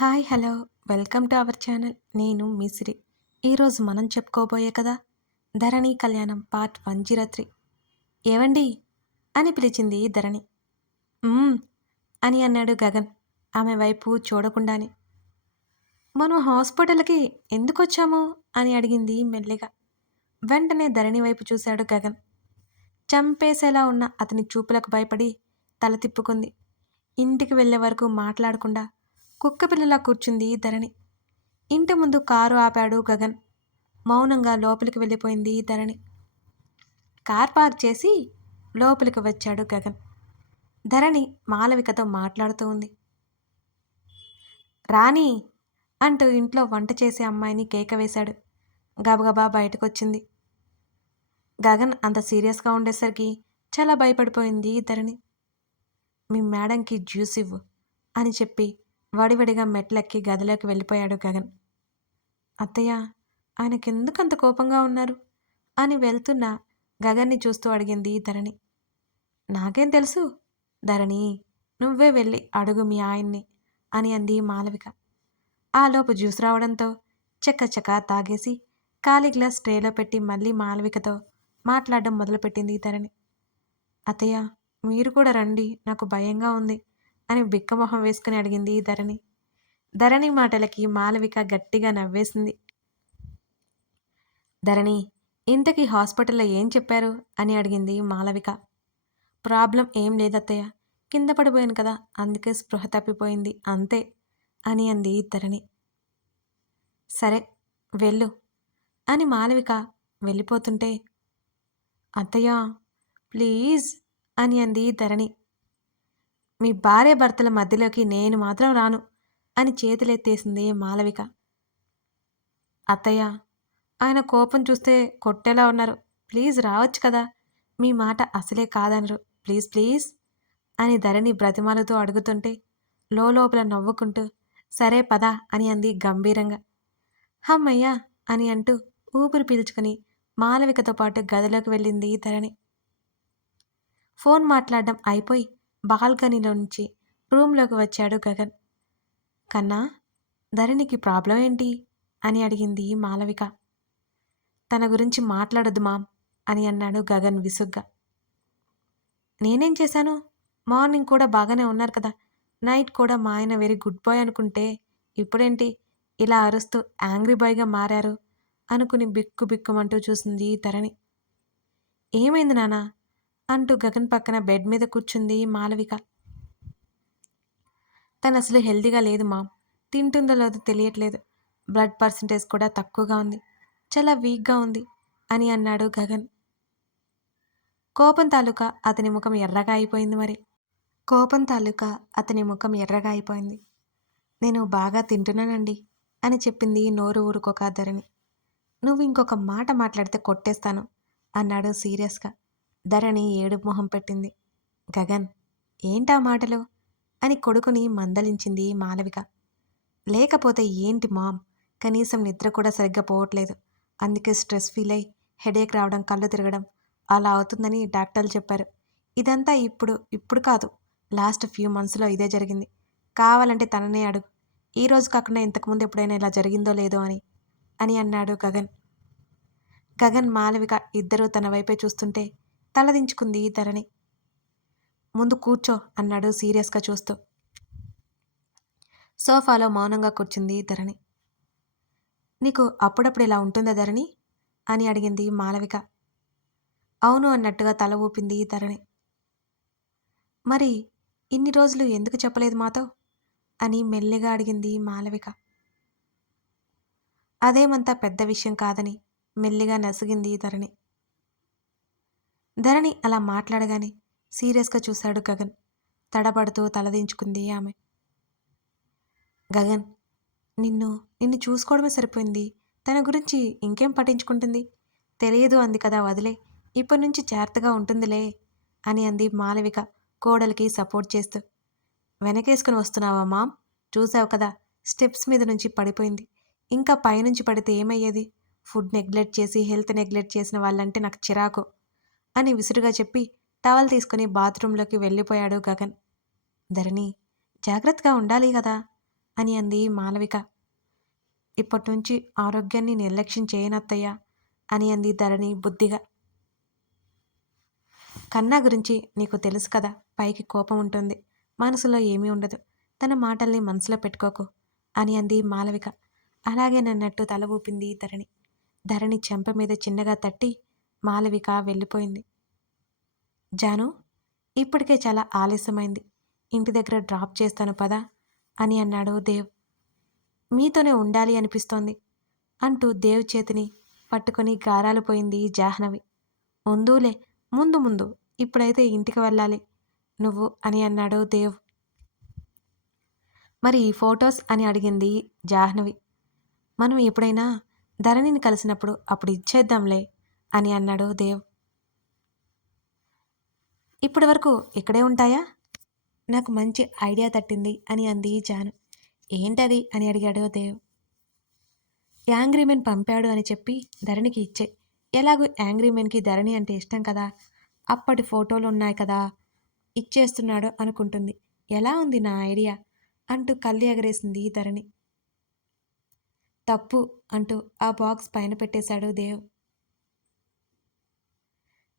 Hi hello. Welcome to our channel. నేను మిసిరి ఈరోజు మనం చెప్పుకోబోయే కదా ధరణి కళ్యాణం పార్ట్ వన్ జీరో త్రీ. ఏవండి? అని పిలిచింది ధరణి. అని అన్నాడు గగన్ ఆమె వైపు చూడకుండానే. మనం హాస్పిటల్కి ఎందుకు వచ్చాము అని అడిగింది మెల్లిగా. వెంటనే ధరణి వైపు చూశాడు గగన్. చంపేసేలా ఉన్న అతని చూపులకు భయపడి తల తిప్పుకుంది. ఇంటికి వెళ్ళే వరకు మాట్లాడకుండా కుక్క పిల్లలా కూర్చుంది ధరణి. ఇంటి ముందు కారు ఆపాడు గగన్. మౌనంగా లోపలికి వెళ్ళిపోయింది ధరణి. కార్ పార్క్ చేసి లోపలికి వచ్చాడు గగన్. ధరణి మాలవికతో మాట్లాడుతూ ఉంది. రాణి అంటూ ఇంట్లో వంట చేసే అమ్మాయిని కేక వేశాడు. గబగబా బయటకొచ్చింది. గగన్ అంత సీరియస్గా ఉండేసరికి చాలా భయపడిపోయింది ధరణి. మీ మేడంకి జ్యూస్ ఇవ్వు అని చెప్పి వడివడిగా మెట్లెక్కి గదిలోకి వెళ్ళిపోయాడు గగన్. అత్తయ్య ఆయనకెందుకు అంత కోపంగా ఉన్నారు? అని వెళ్తున్న గగన్ని చూస్తూ అడిగింది ధరణి. నాకేం తెలుసు? ధరణి నువ్వే వెళ్ళి అడుగు మీ ఆయన్ని అని అంది మాలవిక. ఆలోపు జ్యూస్ రావడంతో చెక్క చెక్క తాగేసి ఖాళీ గ్లాస్ ట్రేలో పెట్టి మళ్ళీ మాలవికతో మాట్లాడడం మొదలుపెట్టింది ధరణి. అత్తయ్య మీరు కూడా రండి నాకు భయంగా ఉంది. అని బిక్కమొహం వేసుకుని అడిగింది ధరణి. ధరణి మాటలకి మాలవిక గట్టిగా నవ్వేసింది. ధరణి ఇంతకీ హాస్పిటల్లో ఏం చెప్పారు? అని అడిగింది మాలవిక. ప్రాబ్లం ఏం లేదత్తయ్య కింద పడిపోయాను కదా అందుకే స్పృహ తప్పిపోయింది అంతే అని అంది ధరణి. సరే వెళ్ళు అని మాలవిక వెళ్ళిపోతుంటే అత్తయ్య ప్లీజ్ అని అంది ధరణి. మీ భార్య భర్తల మధ్యలోకి నేను మాత్రం రాను అని చేతులెత్తేసింది మాలవిక. అత్తయ్య ఆయన కోపం చూస్తే కొట్టేలా ఉన్నారు. ప్లీజ్ రావచ్చు కదా. మీ మాట అసలే కాదనరు. ప్లీజ్ ప్లీజ్ అని ధరణి బ్రతిమాలతో అడుగుతుంటే లోపల నవ్వుకుంటూ సరే పదా అని అంది గంభీరంగా. హమ్మయ్యా అని అంటూ ఊపిరి పీల్చుకుని మాలవికతో పాటు గదిలోకి వెళ్ళింది ధరణి. ఫోన్ మాట్లాడడం అయిపోయి బాల్కనీలో నుంచి రూమ్లోకి వచ్చాడు గగన్. కన్నా ధరణికి ప్రాబ్లం ఏంటి? అని అడిగింది మాలవిక. తన గురించి మాట్లాడొద్దు మామ్ అని అన్నాడు గగన్ విసుగ్గా. నేనేం చేశాను? మార్నింగ్ కూడా బాగానే ఉన్నారు కదా. నైట్ కూడా మా ఆయన వెరీ గుడ్ బాయ్ అనుకుంటే ఇప్పుడేంటి? ఇలా అరుస్తూ యాంగ్రీ బాయ్గా మారారు అనుకుని బిక్కు బిక్కుమంటూ చూసింది ధరణి. ఏమైంది నానా అంటూ గగన్ పక్కన బెడ్ మీద కూర్చుంది మాలవిక తను అసలు హెల్దీగా లేదు మామ్. తింటుందో లేదో తెలియట్లేదు. బ్లడ్ పర్సంటేజ్ కూడా తక్కువగా ఉంది. చాలా వీక్గా ఉంది అని అన్నాడు గగన్. కోపం తాలూకా అతని ముఖం ఎర్రగా అయిపోయింది మరి. కోపం తాలూకా అతని ముఖం ఎర్రగా అయిపోయింది. నేను బాగా తింటున్నానండి అని చెప్పింది నోరు ఊరుకోక ధరణి నువ్వు ఇంకొక మాట మాట్లాడితే కొట్టేస్తాను అన్నాడు సీరియస్గా. ధరణి ఏడు మొహం పెట్టింది. గగన్ ఏంటా మాటలు? అని కొడుకుని మందలించింది మాలవిక. లేకపోతే ఏంటి మామ్? కనీసం నిద్ర కూడా సరిగ్గా పోవట్లేదు. అందుకే స్ట్రెస్ ఫీల్ అయి హెడేక్ రావడం కళ్ళు తిరగడం అలా అవుతుందని డాక్టర్లు చెప్పారు. ఇదంతా ఇప్పుడు ఇప్పుడు కాదు. లాస్ట్ ఫ్యూ మంత్స్లో ఇదే జరిగింది. కావాలంటే తననే అడుగు. ఈ రోజు కాకుండా ఇంతకుముందు ఎప్పుడైనా ఇలా జరిగిందో లేదో అని అని అన్నాడు గగన్. గగన్ మాలవిక ఇద్దరూ తన వైపే చూస్తుంటే తలదించుకుంది ధరణి ముందు కూర్చో అన్నాడు సీరియస్గా చూస్తూ. సోఫాలో మౌనంగా కూర్చుంది ధరణి నీకు అప్పుడప్పుడు ఇలా ఉంటుందా ధరణి? అని అడిగింది మాలవిక. అవును అన్నట్టుగా తల ఊపింది ధరణి మరి ఇన్ని రోజులు ఎందుకు చెప్పలేదు మాతో? అని మెల్లిగా అడిగింది మాలవిక. అదేమంతా పెద్ద విషయం కాదని మెల్లిగా నసిగింది ధరణి ధరణి అలా మాట్లాడగానే సీరియస్గా చూశాడు గగన్. తడబడుతూ తలదించుకుంది ఆమె. గగన్ నిన్ను నిన్ను చూసుకోవడమే సరిపోయింది. తన గురించి ఇంకేం పట్టించుకుంటుంది? తెలియదు అంది కదా వదిలే. ఇప్పటి నుంచి జాగ్రత్తగా ఉంటుందిలే అని అంది మాలవిక కోడలికి సపోర్ట్ చేస్తూ. వెనకేసుకుని వస్తున్నావా మామ్? చూసావు కదా స్టెప్స్ మీద నుంచి పడిపోయింది. ఇంకా పైనుంచి పడితే ఏమయ్యేది? ఫుడ్ నెగ్లెక్ట్ చేసి హెల్త్ నెగ్లెక్ట్ చేసిన వాళ్ళంటే నాకు చిరాకు. అని విసురుగా చెప్పి టవల్ తీసుకుని బాత్రూంలోకి వెళ్ళిపోయాడు గగన్. ధరణి జాగ్రత్తగా ఉండాలి కదా అని అంది మాలవిక. ఇప్పటి నుంచి ఆరోగ్యాన్ని నిర్లక్ష్యం చేయనత్తయ్యా అని అంది ధరణి బుద్ధిగా. కన్నా గురించి నీకు తెలుసు కదా పైకి కోపం ఉంటుంది మనసులో ఏమీ ఉండదు తన మాటల్ని మనసులో పెట్టుకోకు అని అంది మాలవిక. అలాగే నన్నట్టు తల ఊపింది ధరణి. ధరణి చెంప మీద చిన్నగా తట్టి మాలవిక వెళ్ళిపోయింది. జాను ఇప్పటికే చాలా ఆలస్యమైంది. ఇంటి దగ్గర డ్రాప్ చేస్తాను పదా? అని అన్నాడు దేవ్. మీతోనే ఉండాలి అనిపిస్తోంది అంటూ దేవ్ చేతిని పట్టుకొని గారాలు పోయింది జాహ్నవి. ఉందూలే ముందు ముందు ఇప్పుడైతే ఇంటికి వెళ్ళాలి నువ్వు అని అన్నాడు దేవ్. మరి ఈ ఫొటోస్ అని అడిగింది జాహ్నవి. మనం ఎప్పుడైనా ధరణిని కలిసినప్పుడు అప్పుడు ఇచ్చేద్దాంలే అని అన్నాడు దేవ్. ఇప్పటి వరకు ఇక్కడే ఉంటాయా? నాకు మంచి ఐడియా తట్టింది అని అంది జాను. ఏంటది? అని అడిగాడు దేవ్. యాంగ్రీమెన్ పంపాడు అని చెప్పి ధరణికి ఇచ్చే. ఎలాగో యాంగ్రీమెన్కి ధరణి అంటే ఇష్టం కదా? అప్పటి ఫోటోలు ఉన్నాయి కదా? ఇచ్చేస్తున్నాడు అనుకుంటుంది. ఎలా ఉంది నా ఐడియా అంటూ కళ్ళు ఎగరేసింది ధరణి. తప్పు అంటూ ఆ బాక్స్ పైన పెట్టేశాడు దేవ్.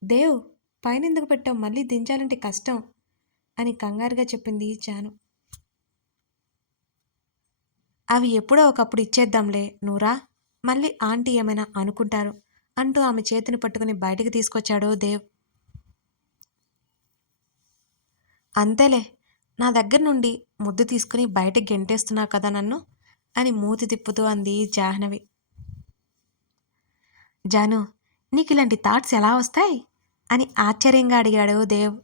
దేవ్ పైన ఎందుకు పెట్టావు? మళ్ళీ దించాలంటే కష్టం అని కంగారుగా చెప్పింది జాను. అవి ఎప్పుడో ఒకప్పుడు ఇచ్చేద్దాంలే నూరా మళ్ళీ ఆంటీ ఏమైనా అనుకుంటారు అంటూ ఆమె చేతిని పట్టుకుని బయటకు తీసుకొచ్చాడు దేవ్. అంతేలే నా దగ్గర నుండి ముద్దు తీసుకుని బయటకు గెంటేస్తున్నావు కదా నన్ను అని మూతి తిప్పుతూ అంది జాహ్నవి. జాను నీకు ఇలాంటి థాట్స్ ఎలా వస్తాయి? అని ఆశ్చర్యంగా అడిగాడు దేవ్.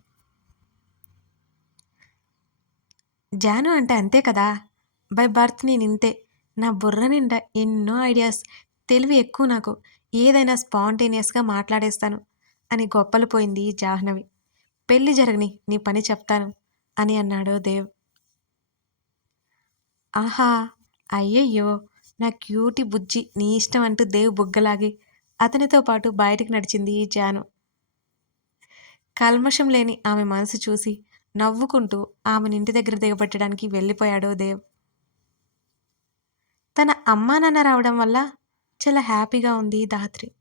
జాను అంటే అంతే కదా? బై బర్త్ నేను ఇంతే. నా బుర్ర నిండా ఎన్నో ఐడియాస్. తెలివి ఎక్కువ నాకు. ఏదైనా స్పాంటేనియస్గా మాట్లాడేస్తాను అని గొప్పలు పోయింది జాహ్నవి. పెళ్ళి జరగని నీ పని చెప్తాను అని అన్నాడు దేవ్. ఆహా! అయ్యయ్యో! నా క్యూటి బుజ్జి నీ ఇష్టం అంటూ దేవ్ బుగ్గలాగి అతనితో పాటు బయటికి నడిచింది జాను. కల్మషం లేని ఆమె మనసు చూసి నవ్వుకుంటూ ఆమెను ఇంటి దగ్గర దిగబెట్టడానికి వెళ్ళిపోయాడో దేవ్. తన అమ్మా నాన్న రావడం వల్ల చాలా హ్యాపీగా ఉంది ధాత్రి.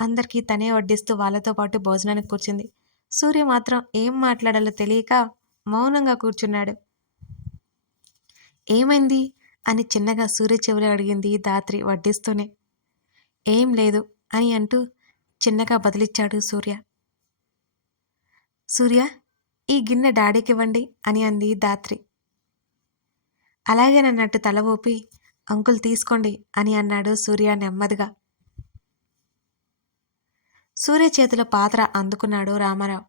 అందరికీ తనే వడ్డిస్తూ వాళ్ళతో పాటు భోజనానికి కూర్చుంది. సూర్య మాత్రం ఏం మాట్లాడాలో తెలియక మౌనంగా కూర్చున్నాడు. ఏమైంది? అని చిన్నగా సూర్య చెవులు అడిగింది దాత్రి వడ్డిస్తూనే. ఏం లేదు అని అంటూ చిన్నగా బదిలిచ్చాడు సూర్య. సూర్య ఈ గిన్నె డాడీకివ్వండి అని అంది దాత్రి అలాగేనన్నట్టు తల ఊపి అంకుల్ తీసుకోండి అని అన్నాడు సూర్య నెమ్మదిగా. సూర్య చేతిలో పాత్ర అందుకున్నాడు రామారావు.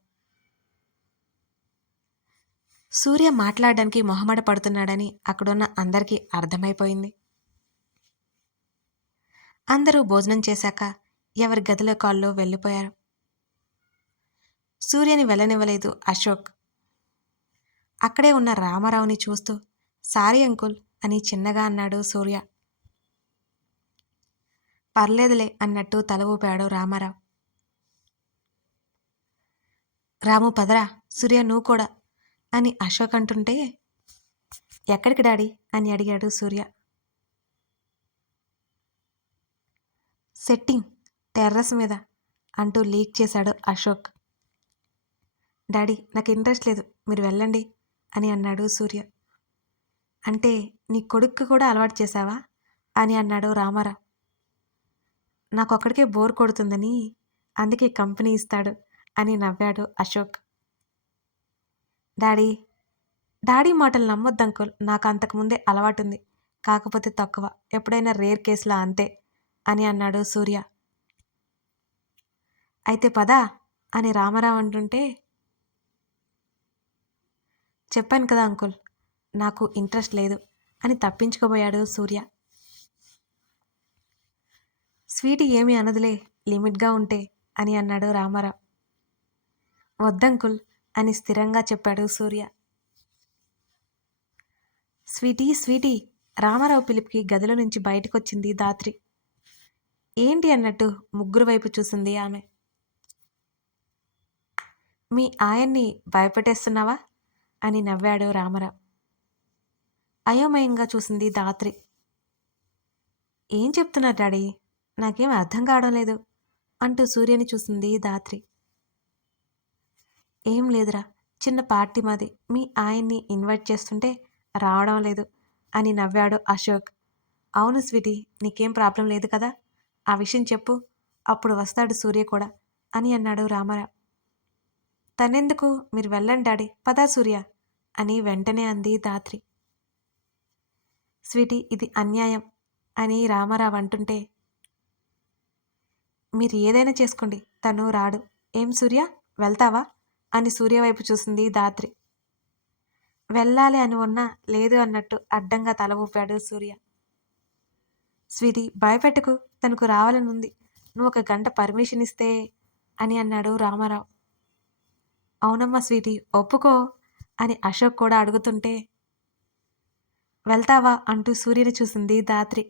సూర్య మాట్లాడడానికి మొహమడ పడుతున్నాడని అక్కడున్న అందరికీ అర్థమైపోయింది. అందరూ భోజనం చేశాక ఎవరి గదిలో కాల్లో వెళ్ళిపోయారు. సూర్యని వెళ్ళనివ్వలేదు అశోక్. అక్కడే ఉన్న రామారావుని చూస్తూ సారీ అంకుల్ అని చిన్నగా అన్నాడు సూర్య. పర్లేదులే అన్నట్టు తల ఊపాడు రామారావు. రాము పదరా సూర్య నువ్వు కూడా అని అశోక్ అంటుంటే ఎక్కడికి డాడీ అని అడిగాడు సూర్య. సెట్టింగ్ టెర్రస్ మీద అంటూ లీక్ చేశాడు అశోక్. డాడీ నాకు ఇంట్రెస్ట్ లేదు. మీరు వెళ్ళండి అని అన్నాడు సూర్య. అంటే నీ కొడుక్కి కూడా అలవాటు చేశావా? అని అన్నాడు రామారావు. నాకొక్కడికే బోర్ కొడుతుందని అందుకే కంపెనీ ఇస్తాడు అని నవ్వాడు అశోక్. డాడీ డాడీ మాటలు నమ్మొద్దు అంకుల్. నాకు అంతకుముందే అలవాటుంది. కాకపోతే తక్కువ. ఎప్పుడైనా రేర్ కేసులా అంతే అని అన్నాడు సూర్య. అయితే పదా అని రామారావు అంటుంటే చెప్పాను కదా అంకుల్ నాకు ఇంట్రెస్ట్ లేదు అని తప్పించుకోబోయాడు సూర్య. స్వీటీ ఏమీ అనదులే లిమిట్గా ఉంటే అని అన్నాడు రామారావు. వద్దంకుల్ అని స్థిరంగా చెప్పాడు సూర్య. స్వీటీ స్వీటీ రామారావు పిలుపుకి గదిలో నుంచి బయటకొచ్చింది దాత్రి ఏంటి అన్నట్టు ముగ్గురు వైపు చూసింది ఆమె. మీ ఆయన్ని భయపెట్టేస్తున్నావా? అని నవ్వాడు రామరావు. అయోమయంగా చూసింది ధాత్రి. ఏం చెప్తున్నారు డాడీ? నాకేం అర్థం కావడం లేదు అంటూ సూర్యని చూసింది ధాత్రి. ఏం లేదురా చిన్న పార్టీ మాది. మీ ఆయన్ని ఇన్వైట్ చేస్తుంటే రావడం లేదు అని నవ్వాడు అశోక్. అవును స్వీటీ నీకేం ప్రాబ్లం లేదు కదా? ఆ విషయం చెప్పు అప్పుడు వస్తాడు సూర్య కూడా అని అన్నాడు రామారావు. తనెందుకు? మీరు వెళ్ళండి డాడీ. పదా సూర్య. అని వెంటనే అంది ధాత్రి స్వీటీ ఇది అన్యాయం అని రామారావు అంటుంటే మీరు ఏదైనా చేసుకోండి తను రాడు. ఏం సూర్య? వెళ్తావా? అని సూర్య వైపు చూసింది ధాత్రి వెళ్ళాలి అని ఉన్నా లేదు అన్నట్టు అడ్డంగా తల ఊపాడు సూర్య. స్వీటీ భయపెట్టకు తనకు రావాలని ఉంది. నువ్వు ఒక గంట పర్మిషన్ ఇస్తే అని అన్నాడు రామారావు. అవునమ్మా స్వీటీ ఒప్పుకో. అని అశోక్ కూడా అడుగుతుంటే వెళ్తావా? అంటూ సూర్యుని చూసింది ధాత్రి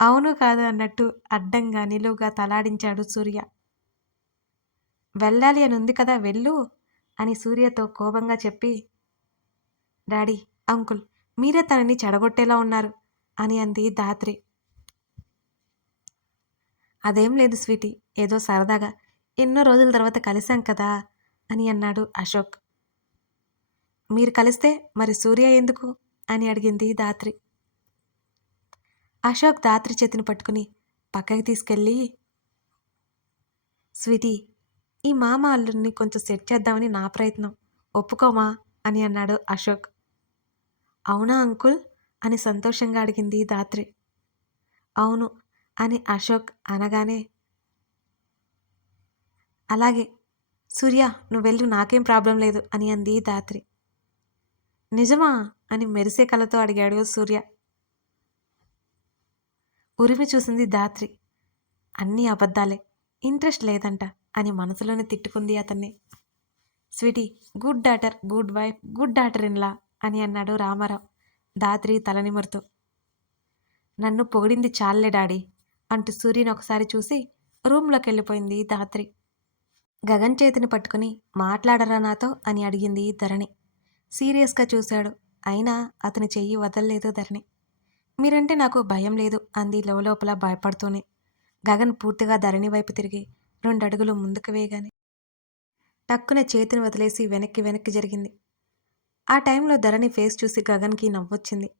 అవును కాదు అన్నట్టు అడ్డంగా నిలువుగా తలాడించాడు సూర్య. వెళ్ళాలి అని ఉంది కదా వెళ్ళు అని సూర్యతో కోపంగా చెప్పి డాడీ అంకుల్ మీరే తనని చెడగొట్టేలా ఉన్నారు అని అంది ధాత్రి అదేం లేదు స్వీటీ ఏదో సరదాగా ఎన్నో రోజుల తర్వాత కలిశాం కదా అని అన్నాడు అశోక్. మీరు కలిస్తే మరి సూర్య ఎందుకు? అని అడిగింది ధాత్రి అశోక్ ధాత్రి చేతిని పట్టుకుని పక్కకి తీసుకెళ్ళి స్వీటీ ఈ మామ అల్లుడిని కొంచెం సెట్ చేద్దామని నా ప్రయత్నం ఒప్పుకోమా? అని అన్నాడు అశోక్. అవునా అంకుల్? అని సంతోషంగా అడిగింది ధాత్రి అవును అని అశోక్ అనగానే అలాగే సూర్య నువ్వు వెళ్ళు నాకేం ప్రాబ్లం లేదు అని అంది ధాత్రి నిజమా? అని మెరిసే కళతో అడిగాడు సూర్య. ఉరిమి చూసింది ధాత్రి అన్నీ అబద్ధాలే ఇంట్రెస్ట్ లేదంట అని మనసులోనే తిట్టుకుంది అతన్ని. Sweetie good daughter good wife good daughter in law అని అన్నాడు రామారావు. ధాత్రి తలనిమురుతూ నన్ను పొగిడింది చాలే డాడీ అంటూ సూర్యుని ఒకసారి చూసి రూమ్లోకి వెళ్ళిపోయింది ధాత్రి గగన్ చేతిని పట్టుకుని మాట్లాడరా నాతో అని అడిగింది ధరణి. సీరియస్గా చూశాడు. అయినా అతని చెయ్యి వదలలేదు ధరణి. మీరంటే నాకు భయం లేదు అంది లోపల భయపడుతూనే. గగన్ పూర్తిగా ధరణి వైపు తిరిగి రెండు అడుగులు ముందుకు వేయగానే టక్కున చేతిని వదిలేసి వెనక్కి వెనక్కి జరిగింది. ఆ టైంలో ధరణి ఫేస్ చూసి గగన్కి నవ్వొచ్చింది.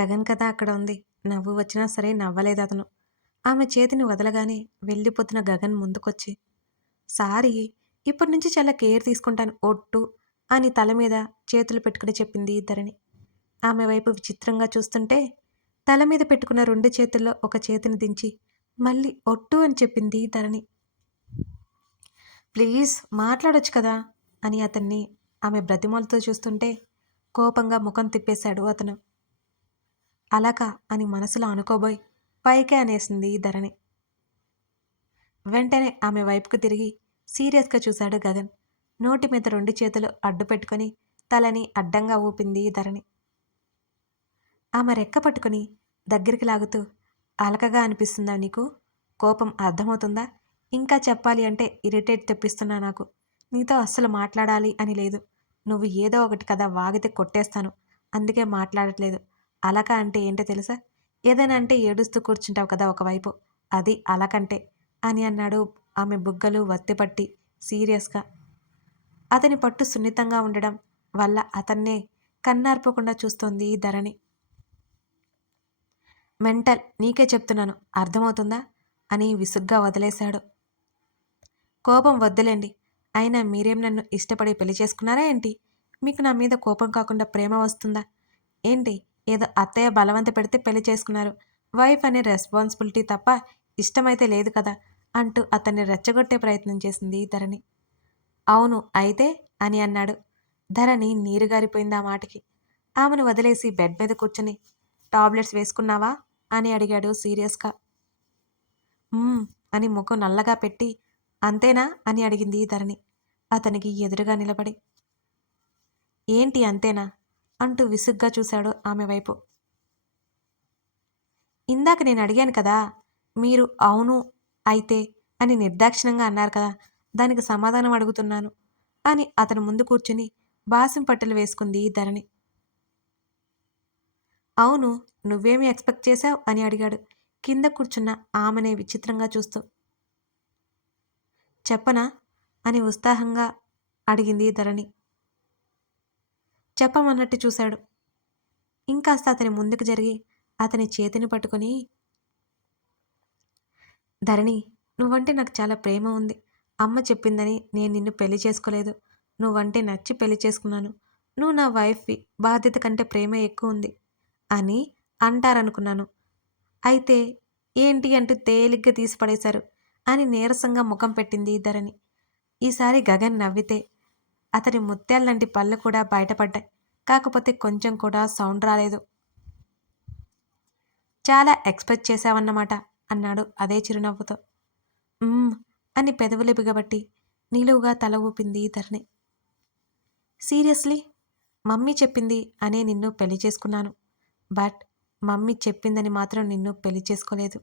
గగన్ కదా అక్కడ ఉంది. నవ్వు వచ్చినా సరే నవ్వలేదు అతను. ఆమె చేతిని వదలగానే వెళ్ళిపోతున్న గగన్ ముందుకొచ్చి సారీ ఇప్పటి నుంచి చాలా కేర్ తీసుకుంటాను ఒట్టు అని తల మీద చేతులు పెట్టుకుని చెప్పింది ధరణి ఆమె వైపు విచిత్రంగా చూస్తుంటే తల మీద పెట్టుకున్న రెండు చేతుల్లో ఒక చేతిని దించి మళ్ళీ ఒట్టు అని చెప్పింది ధరణి ప్లీజ్ మాట్లాడొచ్చు కదా అని అతన్ని ఆమె బ్రతిమలతో చూస్తుంటే కోపంగా ముఖం తిప్పేశాడు అతను. అలాగా అని మనసులో అనుకోబోయి పైకే అనేసింది ధరణి వెంటనే ఆమె వైపుకు తిరిగి సీరియస్గా చూశాడు గగన్. నోటి మీద రెండు చేతులు అడ్డు పెట్టుకొని తలని అడ్డంగా ఊపింది ధరణి. ఆమె రెక్క పట్టుకుని దగ్గరికి లాగుతూ అలకగా అనిపిస్తుందా నీకు? కోపం అర్థమవుతుందా? ఇంకా చెప్పాలి అంటే ఇరిటేట్ తెప్పిస్తున్నా నాకు. నీతో అస్సలు మాట్లాడాలి అని లేదు. నువ్వు ఏదో ఒకటి కదా వాగితే కొట్టేస్తాను. అందుకే మాట్లాడట్లేదు. అలక అంటే ఏంటో తెలుసా? ఏదైనా అంటే ఏడుస్తూ కూర్చుంటావు కదా ఒకవైపు. అది అలకంటే అని అన్నాడు ఆమె బుగ్గలు వత్తిపట్టి సీరియస్గా. అతని పట్టు సున్నితంగా ఉండడం వల్ల అతన్నే కన్నార్పకుండా చూస్తోంది ధరణి. మెంటల్ నీకే చెప్తున్నాను అర్థమవుతుందా? అని విసుగ్గా వదిలేశాడు. కోపం వద్దులేండి అయినా మీరేం నన్ను ఇష్టపడి పెళ్ళి చేసుకున్నారా ఏంటి? మీకు నా మీద కోపం కాకుండా ప్రేమ వస్తుందా? ఏంటి ఏదో అత్తయ్య బలవంత పెడితే పెళ్ళి చేసుకున్నారు వైఫ్ అనే రెస్పాన్సిబిలిటీ తప్ప ఇష్టమైతే లేదు కదా? అంటూ అతన్ని రెచ్చగొట్టే ప్రయత్నం చేసింది ధరణి. అవును అయితే? అని అన్నాడు. ధరణి నీరుగారిపోయింది ఆ మాటకి. ఆమెను వదిలేసి బెడ్ మీద కూర్చొని టాబ్లెట్స్ వేసుకున్నావా? అని అడిగాడు సీరియస్గా. అని ముఖం నల్లగా పెట్టి అంతేనా? అని అడిగింది ధరణి. అతనికి ఎదురుగా నిలబడి. ఏంటి అంతేనా? అంటూ విసుగ్గా చూశాడు ఆమె వైపు. ఇందాక నేను అడిగాను కదా మీరు అవును అయితే అని నిర్దాక్షిణంగా అన్నారు కదా దానికి సమాధానం అడుగుతున్నాను అని అతను ముందు కూర్చుని బాసం పట్టలు వేసుకుంది ధరణి. అవును నువ్వేమి ఎక్స్పెక్ట్ చేశావు అని అడిగాడు కింద కూర్చున్న ఆమెనే విచిత్రంగా చూస్తూ. చెప్పనా అని ఉత్సాహంగా అడిగింది ధరణి. చెప్పమన్నట్టు చూశాడు. ఇంకాస్త అతని ముందుకు జరిగి అతని చేతిని పట్టుకొని ధరణి నువ్వంటే నాకు చాలా ప్రేమ ఉంది. అమ్మ చెప్పిందని నేను నిన్ను పెళ్ళి చేసుకోలేదు. నువ్వంటే నచ్చి పెళ్ళి చేసుకున్నాను. నువ్వు నా వైఫ్వి. బాధ్యత కంటే ప్రేమ ఎక్కువ ఉంది అని అంటారనుకున్నాను. అయితే ఏంటి అంటూ తేలిగ్గా తీసి పడేశారు అని నీరసంగా ముఖం పెట్టింది ధరణి. ఈసారి గగన్ నవ్వితే అతని ముత్యాలంటి పళ్ళు కూడా బయటపడ్డాయి. కాకపోతే కొంచెం కూడా సౌండ్ రాలేదు. చాలా ఎక్స్పెక్ట్ చేశావన్నమాట. అన్నాడు అదే చిరునవ్వుతో. అని పెదవులు బిగబట్టి నిలువుగా తల ఊపింది ధరణి. సీరియస్లీ మమ్మీ చెప్పింది అనే నిన్ను పెళ్ళి చేసుకున్నాను. బట్ మమ్మీ చెప్పిందని మాత్రం నిన్ను పెళ్ళి చేసుకోలేదు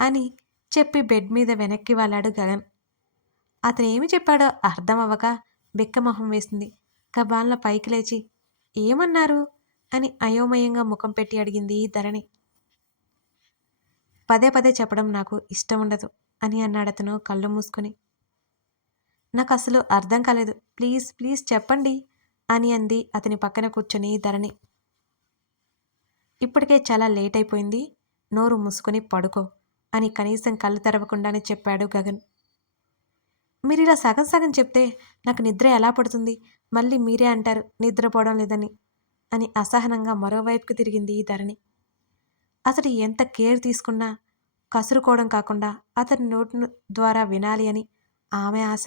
అని చెప్పి బెడ్ మీద వెనక్కి వాలాడు గగన్. అతను ఏమి చెప్పాడో అర్థం అవ్వక బిక్కమొహం వేసింది. కబాల్న పైకి లేచి ఏమన్నారు? అని అయోమయంగా ముఖం పెట్టి అడిగింది ధరణి. పదే పదే చెప్పడం నాకు ఇష్టం ఉండదు అని అన్నాడు అతను కళ్ళు మూసుకొని. నాకు అసలు అర్థం కాలేదు. ప్లీజ్ ప్లీజ్ చెప్పండి అని అంది అతని పక్కన కూర్చొని ధరణి. ఇప్పటికే చాలా లేట్ అయిపోయింది. నోరు మూసుకొని పడుకో అని కనీసం కళ్ళు తెరవకుండానే చెప్పాడు గగన్. మీరు ఇలా సగం సగం చెప్తే నాకు నిద్ర ఎలా పడుతుంది? మళ్ళీ మీరే అంటారు నిద్రపోవడం లేదని అని అసహనంగా మరోవైపుకు తిరిగింది ఈ ధరణి. అతడు ఎంత కేర్ తీసుకున్నా కసురుకోవడం కాకుండా అతని నోటు ద్వారా వినాలి అని ఆమె ఆశ.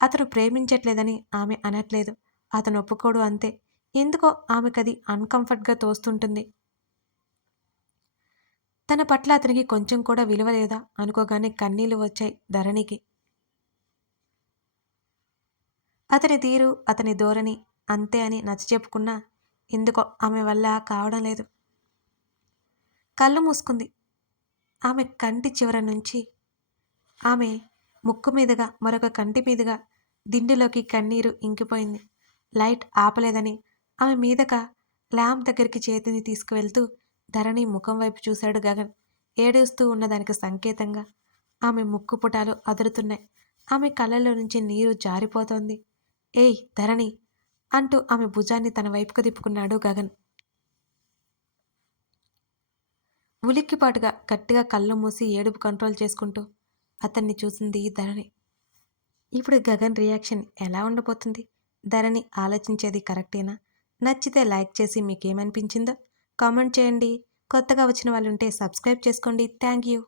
అతను ప్రేమించట్లేదని ఆమె అనట్లేదు. అతను ఒప్పుకోడు అంతే. ఎందుకో ఆమెకది అన్కంఫర్ట్గా తోస్తుంటుంది. తన పట్ల అతనికి కొంచెం కూడా విలువ లేదా అనుకోగానే కన్నీళ్ళు వచ్చాయి ధరణికి. అతని తీరు అతని ధోరణి అంతే అని నచ్చ చెప్పుకున్నా ఎందుకో ఆమె వల్ల కావడం లేదు. కళ్ళు మూసుకుంది. ఆమె కంటి చివర నుంచి ఆమె ముక్కు మీదుగా మరొక కంటి మీదుగా దిండులోకి కన్నీరు ఇంకిపోయింది. లైట్ ఆపలేదని ఆమె మీదగా ల్యాంప్ దగ్గరికి చేతిని తీసుకువెళ్తూ ధరణి ముఖం వైపు చూశాడు గగన్. ఏడుస్తూ ఉన్నదానికి సంకేతంగా ఆమె ముక్కు పుటాలు అదురుతున్నాయి. ఆమె కళ్ళల్లో నుంచి నీరు జారిపోతోంది. ఏయ్ ధరణి అంటూ ఆమె భుజాన్ని తన వైపుకు తిప్పుకున్నాడు గగన్. ఉలిక్కిపాటుగా గట్టిగా కళ్ళు మూసి ఏడుపు కంట్రోల్ చేసుకుంటూ అతన్ని చూసింది ధరణి. ఇప్పుడు గగన్ రియాక్షన్ ఎలా ఉండబోతుంది? ధరణి ఆలోచించేది కరెక్టేనా? నచ్చితే లైక్ చేసి మీకేమనిపించిందో కామెంట్ చేయండి. కొత్తగా వచ్చిన వాళ్ళు ఉంటే సబ్స్క్రైబ్ చేసుకోండి. Thank you.